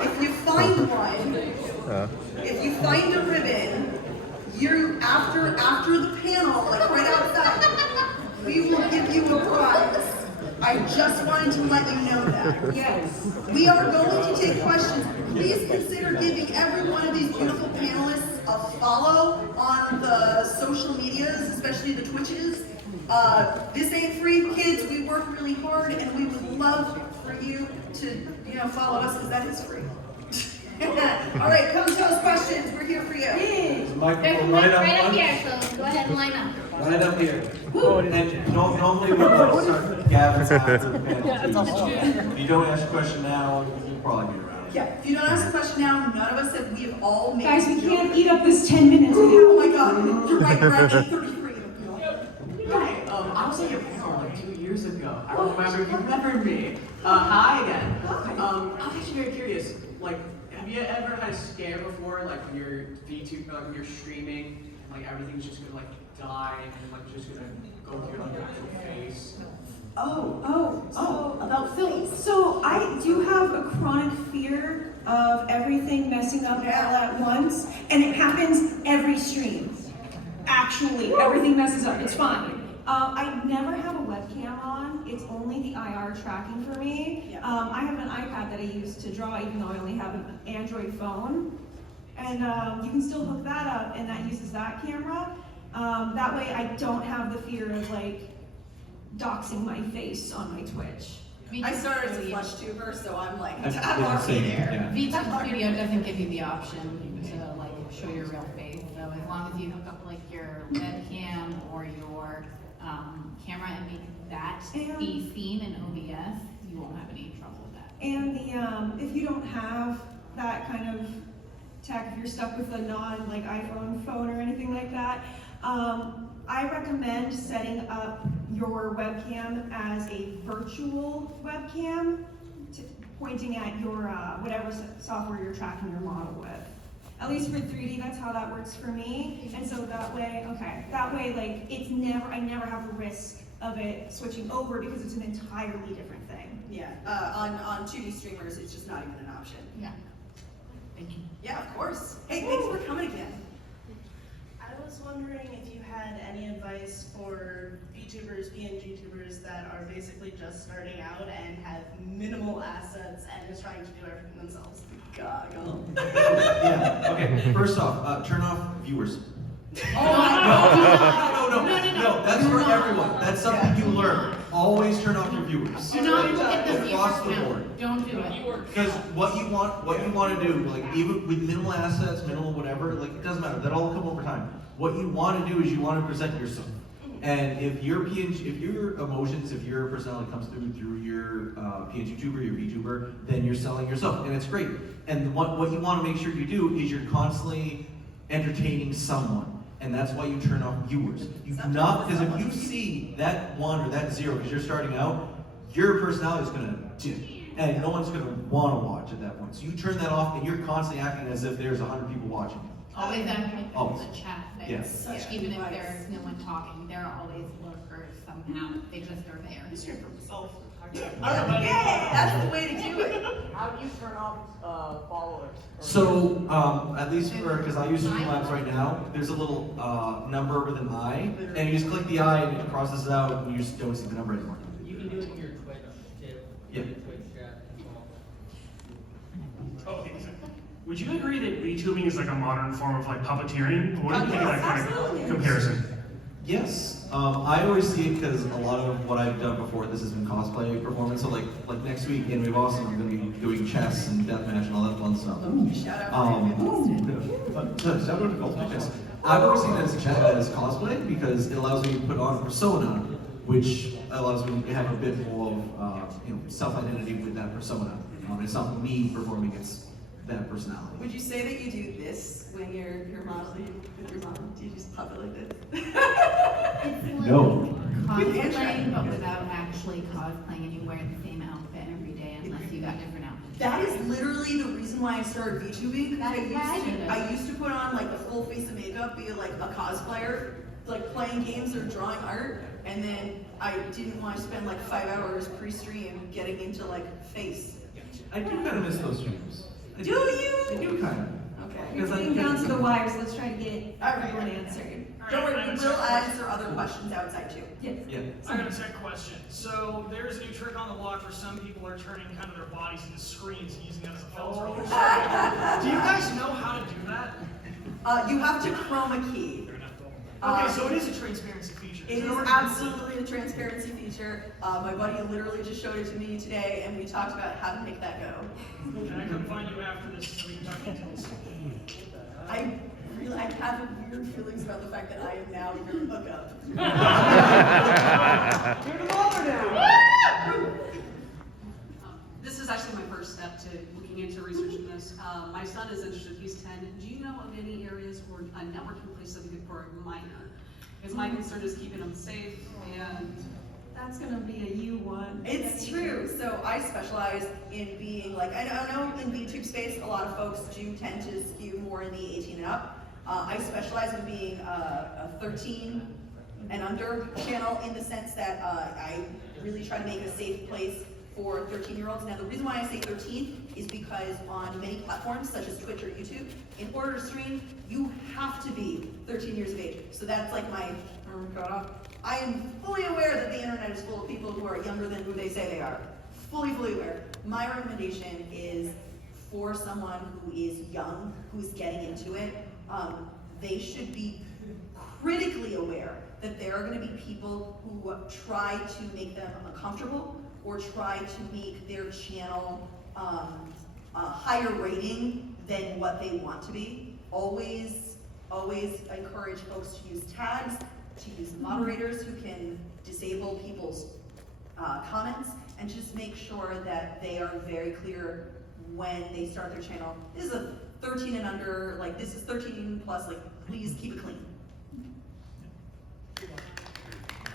If you find one, if you find a ribbon, you after the panel, like right outside, we will give you a prize. I just wanted to let you know that. Yes. We are going to take questions. Please consider giving every one of these beautiful panelists a follow on the social medias, especially the Twitches. This ain't free, kids. We work really hard, and we would love for you to, follow us because that is free. All right, come tell us questions. We're here for you. There's a Microphone mic right up right up front. here, so go ahead and line up. Right up here. And normally we start Gavin's after the panel. If you don't ask a question now, you'll probably be around. Yeah, if you don't ask a question now, none of us have, we have all made. Guys, we can't eat up this 10 minutes. Oh my god, you're right, we're at 8:33. Hi, I was at your panel like 2 years ago. I don't remember if you remember me. Hi again. I'm actually very curious. Like, have you ever had a scare before, like when you're VTubing, like when you're streaming, and like everything's just gonna like die and like just gonna go through like your actual face? About Phillies. So I do have a chronic fear of everything messing up all at once, and it happens every stream. Actually, everything messes up. It's fine. I never have a webcam on. It's only the IR tracking for me. Yeah. I have an iPad that I use to draw, even though I only have an Android phone. And you can still hook that up, and that uses that camera. That way I don't have the fear of like doxing my face on my Twitch. I started as a flush tuber, so I'm like, That's I'm the already same, there. yeah. VTube Studio doesn't give you the option to like show your real face. So as long as you hook up like your webcam or your camera and make that be seen in OBS, you won't have any trouble with that. And if you don't have that kind of tech, if you're stuck with a non iPhone phone or anything like that, I recommend setting up your webcam as a virtual webcam, pointing at your whatever software you're tracking your model with. At least for 3D, that's how that works for me. And so that way, like I never have a risk of it switching over because it's an entirely different thing. Yeah, on 2D streamers, it's just not even an option. Yeah. Thank you. Yeah, of course. Hey, thanks for coming again. I was wondering if you had any advice for VTubers, PNG tubers that are basically just starting out and have minimal assets and is trying to do everything themselves. Goggle. Yeah, okay, first off, turn off viewers. Oh No, that's for everyone. That's something you learn. Always turn off your viewers. Do not look at the Across viewer the count. board. Don't do it. Because what you want to do, like even with minimal assets, minimal whatever, like it doesn't matter. That'll all come over time. What you want to do is you want to present yourself. And if your PNG, if your emotions, if your personality comes through your PNG tuber, your VTuber, then you're selling yourself, and it's great. And what you want to make sure you do is you're constantly entertaining someone. And that's why you turn off viewers. Because if you see that 1 or that 0, because you're starting out, your personality is going to dip. And no one's going to want to watch at that point. So you turn that off, and you're constantly acting as if there's 100 people watching you. Always activate Always. the chat. Yes. Such Even if advice. there's no one talking, there are always lurkers somehow. They just are there. Yeah, that's the way to do it. How do you turn off followers? So, at least because I use Streamlabs right now, there's a little number with an I, and you just click the I and it crosses it out, and you just don't see the number anymore. You can do it in your Twitch too. Yeah. Twitch chat as well. Would you agree that VTubing is like a modern form of like puppeteering? What do you think of that kind Absolutely. of comparison? Yes, I always see it because a lot of what I've done before this has been cosplay performance. So like next week in Wave Awesome, I'm going to be doing chess and deathmatch and all that fun stuff. Shout out Yes. I've always seen it as cosplay because it allows me to put on a persona, which allows me to have a bit more of self-identity with that persona. It's not me performing; it's that personality. Would you say that you do this when you're modeling with your mom? Do you just pop it like this? It's like No. cosplaying, but without actually cosplaying, and you wear the same outfit every day unless you got different outfits. That is literally the reason why I started VTubing. That's I used to put on like the full face of makeup, be like a cosplayer, like playing games or drawing art, and then I didn't want to spend like 5 hours pre-stream getting into like face. I do kind of miss those streams. Do you? I do kind of. Okay. You're getting down to the wire, so let's try to get All right. everyone answered. Don't worry, we will answer other questions outside too. Yes. Yeah. I got a tech question. So there's a new trick on the block where some people are turning kind of their bodies into screens and using that as a filter. Do you guys know how to do that? You have to chroma key. Okay, so it is a transparency feature. It is absolutely a transparency feature. My buddy literally just showed it to me today, and we talked about how to make that go. Can I come find you after this so we can talk details? I have weird feelings about the fact that I am now your hookup. This is actually my first step to looking into researching this. My son is interested, he's 10. Do you know of any areas or a networking place that we could for a minor? Because my concern is keeping them safe and... That's gonna be a you one. It's true. So I specialize in being like, I know in VTube space, a lot of folks do tend to skew more in the 18 and up. I specialize in being a 13 and under channel in the sense that I really try to make a safe place for 13-year-olds. Now the reason why I say 13 is because on many platforms such as Twitch or YouTube, in order to stream, you have to be 13 years of age. So that's like my cutoff. I am fully aware that the internet is full of people who are younger than who they say they are. Fully aware. My recommendation is for someone who is young, who's getting into it, they should be critically aware that there are going to be people who try to make them uncomfortable or try to make their channel a higher rating than what they want to be. Always encourage folks to use tags, to use moderators who can disable people's comments, and just make sure that they are very clear when they start their channel. This is a 13 and under, like this is 13 plus, like please keep it clean.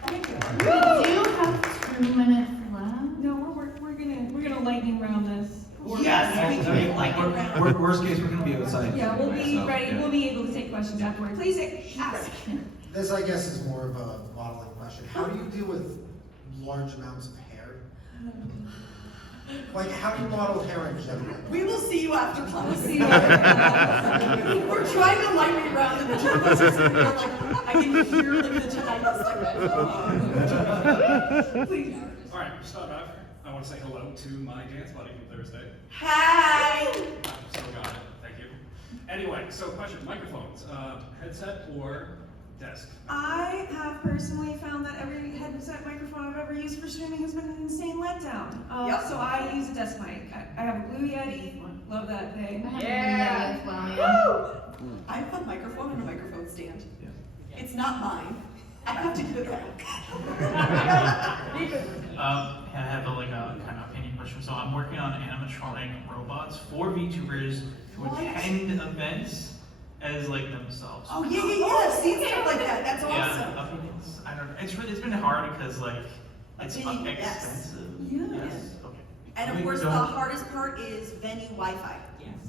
We do have 2 minutes left. No, we're gonna lightning round this. Yes, we can like it round. Worst case, we're going to be outside. Yeah, we'll be So, ready. yeah. We'll be able to take questions afterward. Please ask. This, I guess, is more of a modeling question. How do you deal with large amounts of hair? Like, how do you model hair in general? We will see you after class. We'll see you after. We're trying to lightning round and the two of us are sitting there like, I can hear like the giants. Please. All right, to start off, I want to say hello to my dance buddy from Thursday. Hi. So got it, thank you. Anyway, so question, microphones, headset or desk? I have personally found that every headset microphone I've ever used for streaming has been an insane letdown. Yep. So I use a desk mic. I have a Blue Yeti. Love that thing. I have a as well, yeah. I have a microphone and a microphone stand. Yeah. It's not mine. I have to give it back. I have a kind of opinion question. So I'm working on animatronic robots for VTubers who attend events as like themselves. Oh yeah. I've seen stuff like that. That's awesome. Yeah, I mean, I don't know. It's been hard because like it's Opinion, yes. expensive. Yes. Yes. Okay. And of course, the hardest part is venue Wi-Fi.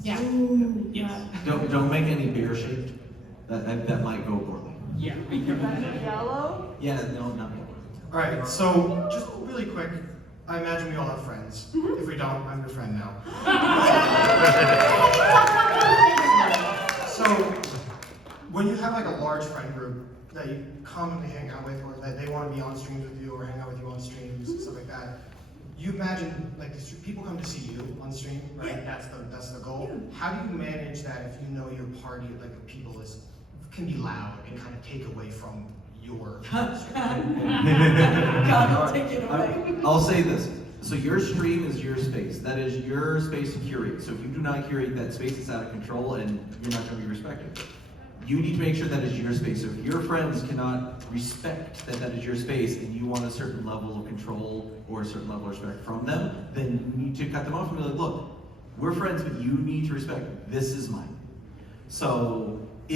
Yeah. Yes. Don't make any beer shaped. That might go poorly. Yeah. Yellow? Yeah, no, not yellow. All right, so just really quick, I imagine we all have friends. If we don't, I'm your friend now. So when you have like a large friend group that you commonly hang out with, or that they want to be on streams with you, or hang out with you on streams, stuff like that, you imagine like people come to see you on the stream, right? Yeah. That's the goal. How do you manage that if you know your party like of people can be loud and kind of take away from your God will take it away. I'll say this. So your stream is your space. That is your space to curate. So if you do not curate that space, it's out of control and you're not going to be respected. You need to make sure that is your space. So if your friends cannot respect that is your space and you want a certain level of control or a certain level of respect from them, then you need to cut them off and be like, look, we're friends, but you need to respect me. This is mine. So do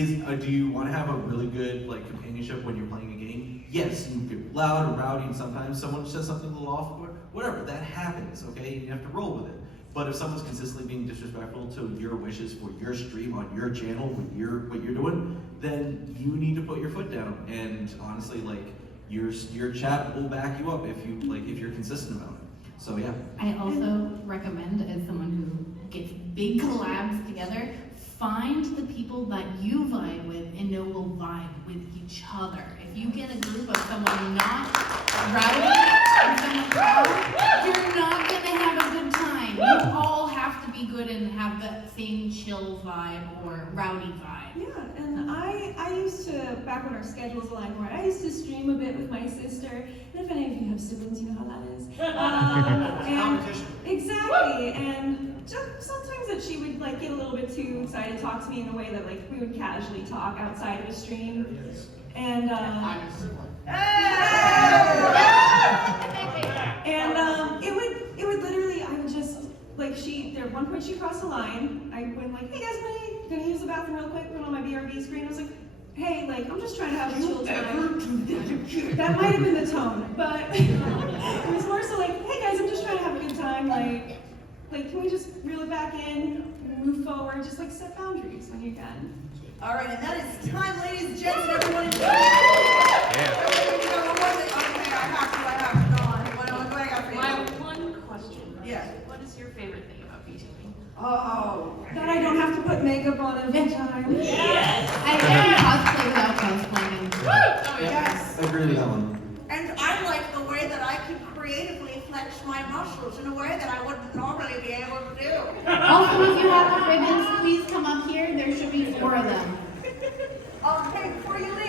you want to have a really good like companionship when you're playing a game? Yes, you get loud or rowdy and sometimes someone says something a little off, whatever, that happens, okay? You have to roll with it. But if someone's consistently being disrespectful to your wishes for your stream on your channel with what you're doing, then you need to put your foot down. And honestly, like your chat will back you up if you're consistent about it. So yeah. I also recommend, as someone who gets big collabs together, find the people that you vibe with and know will vibe with each other. If you get a group of someone not rowdy and someone calm, you're not gonna have a good time. You all have to be good and have that same chill vibe or rowdy vibe. Yeah, and I used to, back when our schedules aligned more, I used to stream a bit with my sister. And if any of you have siblings, you know how that is. Competition. Exactly, and just sometimes that she would like get a little bit too excited to talk to me in a way that like we would casually talk outside of a stream. And I'm a sibling. and it would literally, I would just like at one point she crossed the line. I went like, hey guys, gonna use the bathroom real quick, went on my BRB screen. I was like, hey, like I'm just trying to have a chill time. That might have been the tone, but it was more so like, hey guys, I'm just trying to have a good time. Like can we just reel it back in, move forward, just like set boundaries when you can. All right, and that is time, ladies and gents, and everyone in the Yeah. Okay, I have to go on. What do I got for you? My one question. Yeah. What is your favorite thing about VTubing? Oh. That I don't have to put makeup on every time. Yes! I can cosplay without cosplaying. Oh, Yes. I agree with that one. And I like the way that I can creatively flex my muscles in a way that I wouldn't normally be able to do. Also, if you have the ribbons, please come up here. There should be 4 of them. Hey, before you leave,